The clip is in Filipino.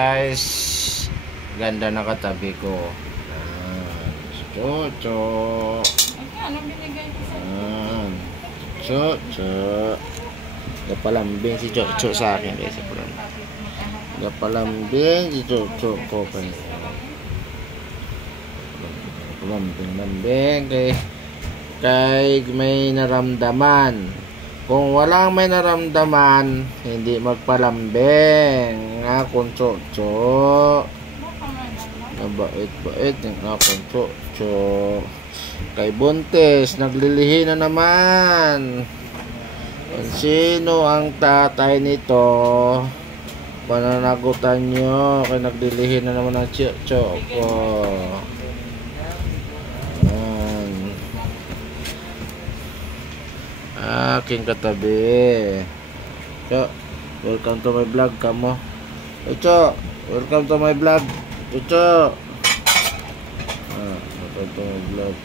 Guys, ganda na katabi ko. Chucho. Ano binigay ko sa Chucho. Napalambing si Chucho sa akin guys. Napalambing si Chucho ko kay. Lambing kay may naramdaman. Kung walang may naramdaman, hindi magpalambing. Akong Chucho. Nabait-bait ng akong Chucho. Kay Buntis, naglilihi na naman. Sino ang tatay nito? Pananagutan nyo. Kay naglilihi na naman ang Chucho ko. Aking katabi. Cho, welcome to my vlog kamo. Cho, welcome to my vlog. Cho. Welcome to my vlog.